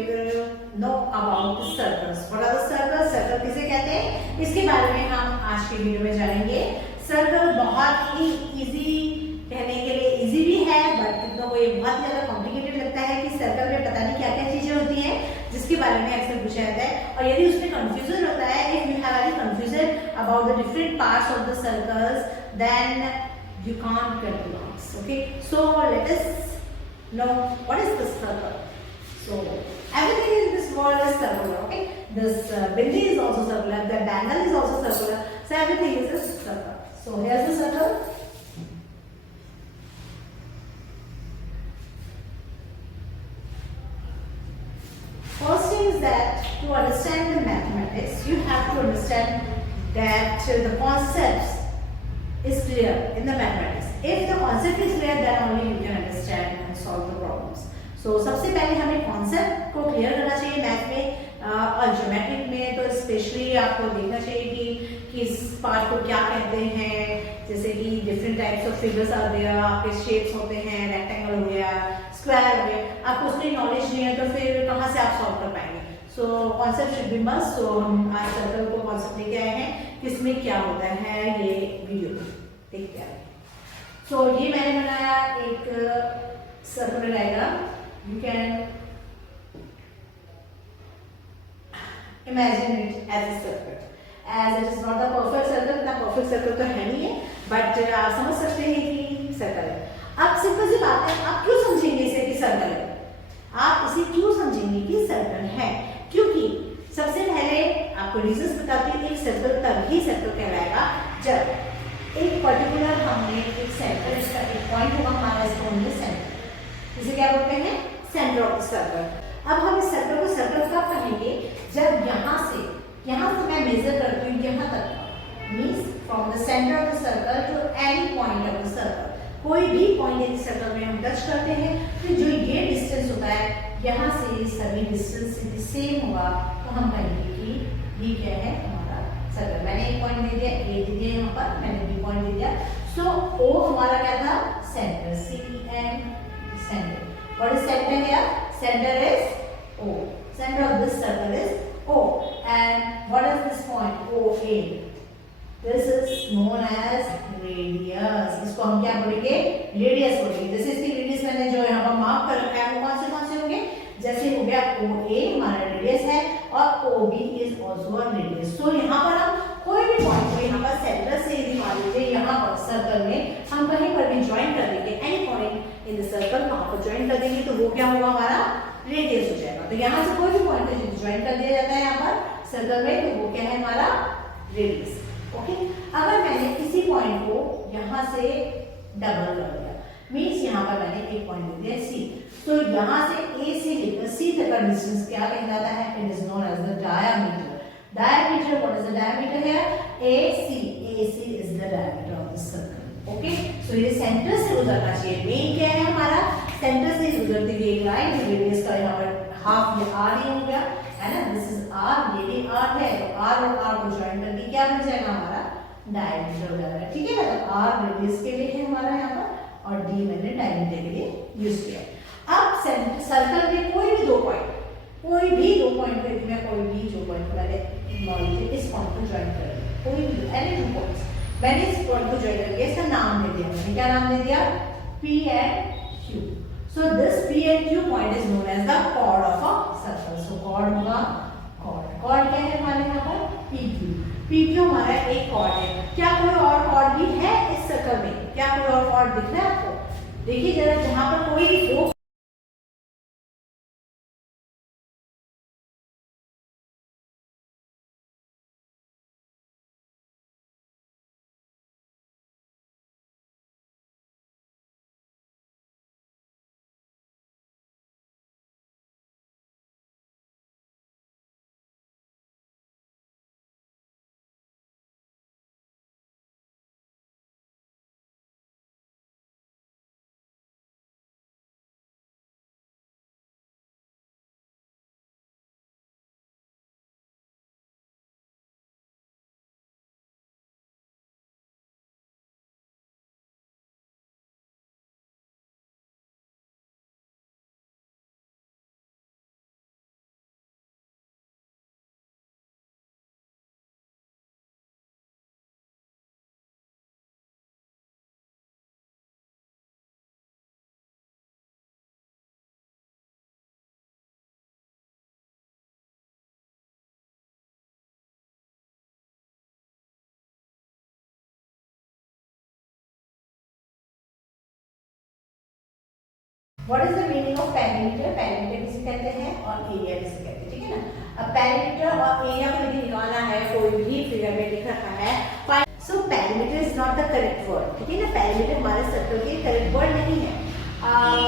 we will know about circles. What are the circles? Circle किसे कहते हैं, इसके बारे में हम आज के वीडियो में जानेंगे। सर्कल बहुत ही इजी, कहने के लिए इजी भी है, बट कितनों को ये बहुत ही ज्यादा कॉम्प्लिकेटेड लगता है कि सर्कल में पता नहीं क्या क्या चीजें होती हैं, जिसके बारे में अक्सर पूछा जाता है। और यदि उसमें कंफ्यूजन होता है, if you have any confusion about the different parts of the circles, then you can't get the marks. Okay, so let us know what is the circle. So everything in this world is circular. Okay, this bindi is also circular, the bangle is also circular, so everything is a circle. So here's the circle. First thing is that to understand the mathematics, you have to understand that the concepts is clear in the mathematics. If the concept is clear, then only you can understand and solve the problems. So सबसे पहले हमें concept को clear करना चाहिए math में और geometric में, तो स्पेशली आपको देखना चाहिए कि किस पार्ट को क्या कहते हैं, जैसे कि डिफरेंट टाइप्स ऑफ फिगर्स आ गया, आपके शेप्स होते हैं, रेक्टेंगल हो गया, स्क्वायर हो गया, आपको उसकी नॉलेज नहीं है तो फिर कहाँ से आप सॉल्व कर पाएंगे। So concept should be must. So हम आज सर्कल को कॉन्सेप्ट लेके आए हैं, किसमें क्या होता है ये वीडियो देखते हैं। सो ये मैंने बनाया एक circular diagram, you can imagine it as a circle, as it is not the perfect circle, इतना परफेक्ट सर्कल तो है नहीं है, बट आप समझ सकते हैं कि सर्कल है। अब सिंपल सी बात है, आप क्यों समझेंगे इसे कि सर्कल है, आप इसे क्यों समझेंगे कि सर्कल है, क्योंकि सबसे पहले आपको रीजंस बताती हूँ। एक सर्कल तभी सर्कल कहलाएगा जब एक पर्टिकुलर हमने एक सेंटर, इसका एक पॉइंट होगा हमारा, इसको हमने सेंटर, इसे क्या बोलते हैं, सेंटर ऑफ द सर्कल। अब हम इस सर्कल को सर्कल कब कहेंगे, जब यहाँ से मैं मेजर करती हूँ यहाँ तक का, means from the centre of the circle to any point of the circle, कोई भी पॉइंट इस सर्कल में हम टच करते हैं, तो जो ये डिस्टेंस होता है यहाँ से सभी डिस्टेंस सेम होगा, तो हम कहेंगे कि ये क्या है हमारा सर्कल। मैंने एक पॉइंट दे दिया, ए दे दिया यहाँ पर, मैंने बी पॉइंट दे दिया, सो ओ हमारा क्या था, centre, CEN, centre. What is centre here, centre is O, centre of this circle is O, and what is this point OA, this is known as radius. इसको हम क्या बोलेंगे, रेडियस बोलेंगे। जैसे इसकी रेडियस मैंने जो यहाँ पर मार्क कर रखा है वो कौन से होंगे, जैसे हो गया OA हमारा रेडियस है और OB is also a radius. So यहाँ पर हम कोई भी पॉइंट को यहाँ पर सेंटर से यदि मान लीजिए यहाँ पर सर्कल में हम कहीं पर भी ज्वाइन कर देंगे, any point in the circle वहां पर ज्वाइन कर देंगे, तो वो क्या होगा, हमारा रेडियस हो जाएगा। तो यहाँ से कोई भी पॉइंट को ज्वाइन कर दिया जाता है यहाँ पर सर्कल में, तो वो क्या है हमारा रेडियस। ओके, अगर मैंने किसी पॉइंट को यहाँ से डबल कर दिया, मीन्स यहाँ पर मैंने एक पॉइंट दे दिया C, तो यहाँ से A से लेकर C तक का डिस्टेंस क्या कहलाता है, it is known as the diameter. Diameter, what is the diameter here, AC is the diameter of the circle. Okay, so ये सेंटर से गुजरना चाहिए, मेन क्या है हमारा, सेंटर से गुजरती हुई एक लाइन, जो रेडियस का यहाँ पर हाफ ये R ही हो गया है ना, दिस इज R, ये भी R है, तो R और R को ज्वाइन करके क्या बन जाएगा हमारा डायमीटर हो जाएगा। ठीक है ना, तो R रेडियस के लिए है हमारा यहाँ पर, और D मैंने डायमीटर के लिए यूज किया। अब सर्कल में कोई भी दो पॉइंट को, मैं कोई भी जो पॉइंट मैंने मान लीजिए इस पॉइंट को ज्वाइन कर दिया, कोई भी एनी टू पॉइंट्स, मैंने इस पॉइंट को ज्वाइन कर दिया, इसका नाम दे दिया, मैंने क्या नाम दे दिया, P and Q। So this P and Q point is known as the chord of a circle. So chord होगा, chord क्या है हमारे यहाँ पर, PQ हमारा एक chord है। क्या कोई और chord भी है इस सर्कल में, क्या कोई और chord दिख रहा है आपको, देखिए जरा, जहाँ पर कोई दो what is the meaning of perimeter? Perimeter किसे कहते हैं और एरिया किसे कहते हैं, ठीक है ना। अब पेरीमीटर और एरिया को यदि निकालना है, कोई भी फिगर में लिख रखा है, so perimeter is not the correct word, ठीक है ना। पेरीमीटर हमारे सर्कल के करेक्ट वर्ड नहीं है।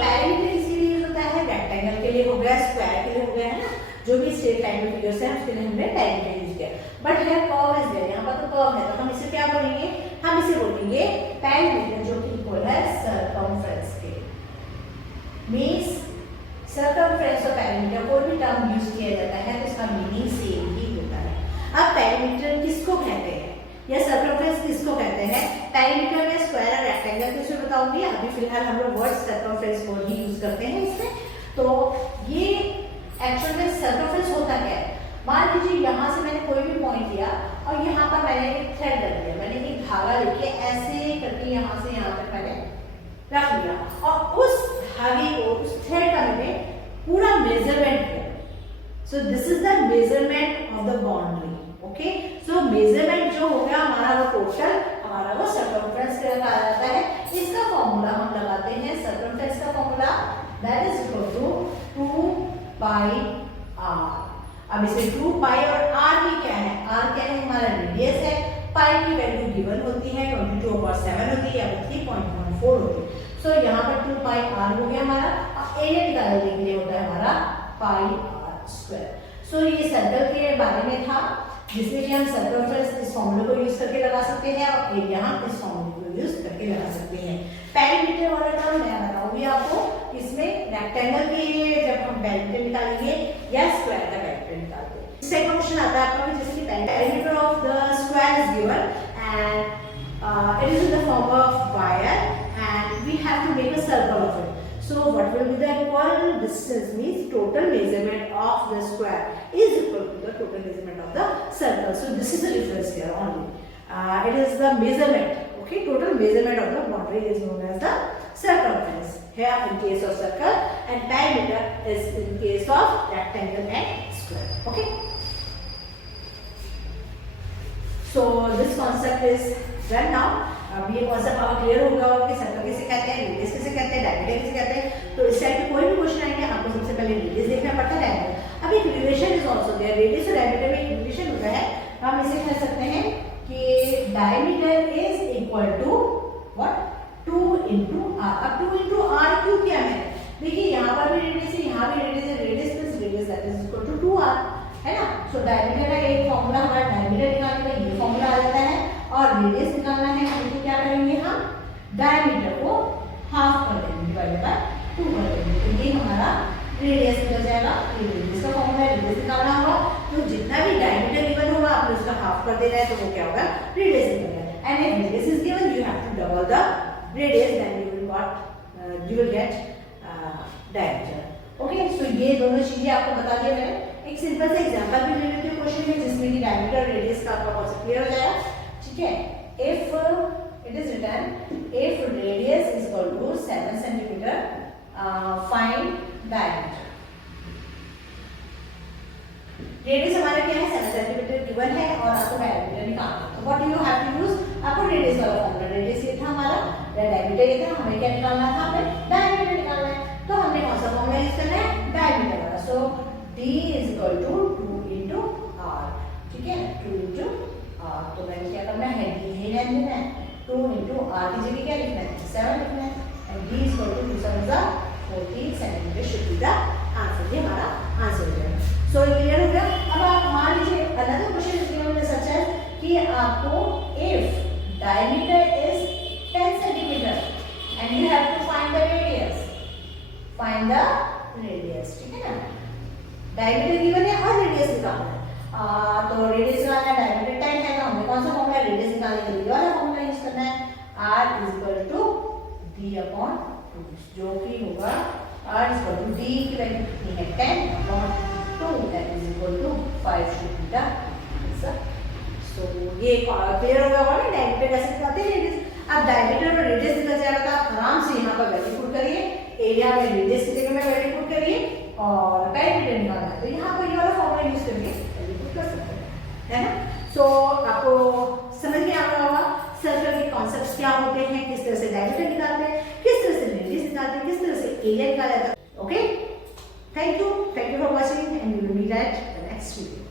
पेरीमीटर इसीलिए होता है, रेक्टेंगल के लिए हो गया, स्क्वायर के लिए हो गया, है ना, जो भी स्ट्रेट लाइन में फिगर्स है उसके लिए हमने पेरीमीटर यूज किया। बट है कर्व इज देयर, यहाँ पर तो कर्व है, तो हम इसे क्या बोलेंगे? हम इसे बोलेंगे पेरीमीटर, जो कि इक्वल है सर्कमफ्रेंस के। मींस सर्कमफ्रेंस और पेरीमीटर कोई भी टर्म यूज किया जाता है तो इसका मीनिंग सेम ही होता है। अब पेरीमीटर किसको कहते हैं या सर्कमफ्रेंस किसको कहते हैं? पेरीमीटर में स्क्वायर और रेक्टेंगल किसे बताऊंगी, अभी फिलहाल हम लोग वर्ड सर्कमफ्रेंस को ही यूज करते हैं इसमें। तो ये एक्चुअल में सर्कमफ्रेंस होता क्या है? मान लीजिए यहाँ से मैंने कोई भी पॉइंट लिया और यहाँ पर मैंने एक थ्रेड रख दिया, मैंने एक धागा लेके ऐसे करके यहाँ से यहाँ तक मैंने रख लिया और उस धागे को, उस थ्रेड का मैंने पूरा मेजरमेंट किया। So this is the measurement of the boundary. Okay, so measurement जो हो गया हमारा वो टोटल, हमारा वो सर्कमफ्रेंस कहा जाता है। इसका फॉर्मूला हम लगाते हैं, सर्कमफ्रेंस का formula that is equal to 2 pi r। अब इसे 2 पाई और r भी क्या है? r क्या है? हमारा रेडियस है। पाई की वैल्यू गिवन होती है 22/7 होती है या 3.14 होती है। सो यहाँ पर 2 पाई r हो गया हमारा, और एरिया निकालने के लिए होता है हमारा पाई r स्क्वायर। सो ये सर्कल के बारे में था, जिसमें कि हम सर्कमफ्रेंस इस फॉर्मूले को यूज करके लगा सकते हैं और एरिया हम इस फॉर्मूले को यूज करके लगा सकते हैं। पेरीमीटर वाला टर्म मैं बताऊंगी आपको, इसमें रेक्टेंगल के लिए जब हम पेरीमीटर निकालेंगे या स्क्वायर का पेरीमीटर निकालते हैं। सेकंड क्वेश्चन आता है आपका, जैसे कि perimeter of the square is given and it is in the form of wire and we have to make a circle of it. So what will be the equal distance? Means total measurement of the square is equal to the total measurement of the circle. So this is the difference here only. It is the measurement. Okay, total measurement of the boundary is known as the circumference. Here in case of circle, and perimeter is in case of rectangle and square. Okay. So this concept is done now. अब ये concept आपको clear हो गया होगा कि circle किसे कहते हैं, रेडियस किसे कहते हैं, डायमीटर किसे कहते हैं। तो इस टाइप के कोई भी क्वेश्चन आएंगे आपको सबसे पहले रेडियस देखना पड़ता है, डायमीटर। अब एक relation is also there, radius और डायमीटर में एक रिलेशन होता है। हम इसे कह सकते हैं कि diameter is equal to what? 2 into r। अब 2 into r क्यों किया है? देखिए यहाँ पर भी रेडियस है, यहाँ भी रेडियस है, radius plus radius that is equal to 2r, है ना। सो डायमीटर का एक फॉर्मूला हमारा डायमीटर निकालने का ये फॉर्मूला आ जाता है, और रेडियस निकालना है तो क्या करेंगे हम? डायमीटर को हाफ कर देंगे, डिवाइड बाय 2 कर देंगे, तो ये हमारा रेडियस निकल जाएगा। ये रेडियस का फॉर्मूला है, रेडियस निकालना होगा तो जितना भी डायमीटर गिवन होगा आपने उसका हाफ कर देना है, तो वो क्या होगा? रेडियस निकलेगा। And if radius is given you have to double the radius, then you will get diameter. Okay, so ये दोनों चीजें आपको बता दिया मैंने। एक सिंपल सा एग्जांपल भी ले लेते हैं क्वेश्चन में, जिसमें कि डायमीटर रेडियस का आपका कॉन्सेप्ट क्लियर हो जाएगा। ठीक है, if it is written if radius is equal to 7 centimeter, find diameter। Radius हमारा क्या है? 7 सेंटीमीटर गिवन है और आपको डायमीटर निकालना है। तो what you have to use? आपको रेडियस वाला फॉर्मूला, रेडियस ये था हमारा, डायमीटर ये था, हमें क्या निकालना था? हमें डायमीटर निकालना है। तो हमने कौन सा फॉर्मूला यूज करना है? डायमीटर वाला। सो d is equal to 2 into r। ठीक है, 2 into r। तो मैंने क्या करना है? d ही लेना है, 2 into r की जगह क्या लिखना है? 7 लिखना है, and d is equal to 2 7 14 centimetre should be the answer। ये हमारा आंसर हो जाएगा। सो क्लियर हो गया। अब आप मान लीजिए another question is given in such as कि आपको if diameter is 10 centimeter and you have to find the radius, find the radius। ठीक है ना, डायमीटर गिवन है और रेडियस निकालना है। तो रेडियस निकालना है, डायमीटर 10 है, तो हमें कौन सा फॉर्मूला? रेडियस निकालने के लिए वाला फॉर्मूला यूज करना है, r is equal to d/2, जो कि होगा r is equal to d की वैल्यू कितनी है? 10/2, that is equal to 5 should be the answer। सो ये क्लियर हो गया होगा ना, डायमीटर कैसे निकालते हैं, रेडियस। अब डायमीटर में रेडियस निकल जाएगा तो आप आराम से यहाँ पर वैल्यू पुट करिए, एरिया में रेडियस की जगह में वैल्यू पुट करिए और पेरीमीटर निकालना है तो यहाँ पर ये वाला फॉर्मूला यूज करके वैल्यू पुट कर सकते हैं, है ना। सो आपको समझ में आ रहा होगा सर्कल के कॉन्सेप्ट्स क्या होते हैं, किस तरह से डायमीटर निकालते हैं, किस तरह से रेडियस निकालते हैं, किस तरह से एरिया निकाला जाता है। Okay, thank you for watching and we will meet at the next video.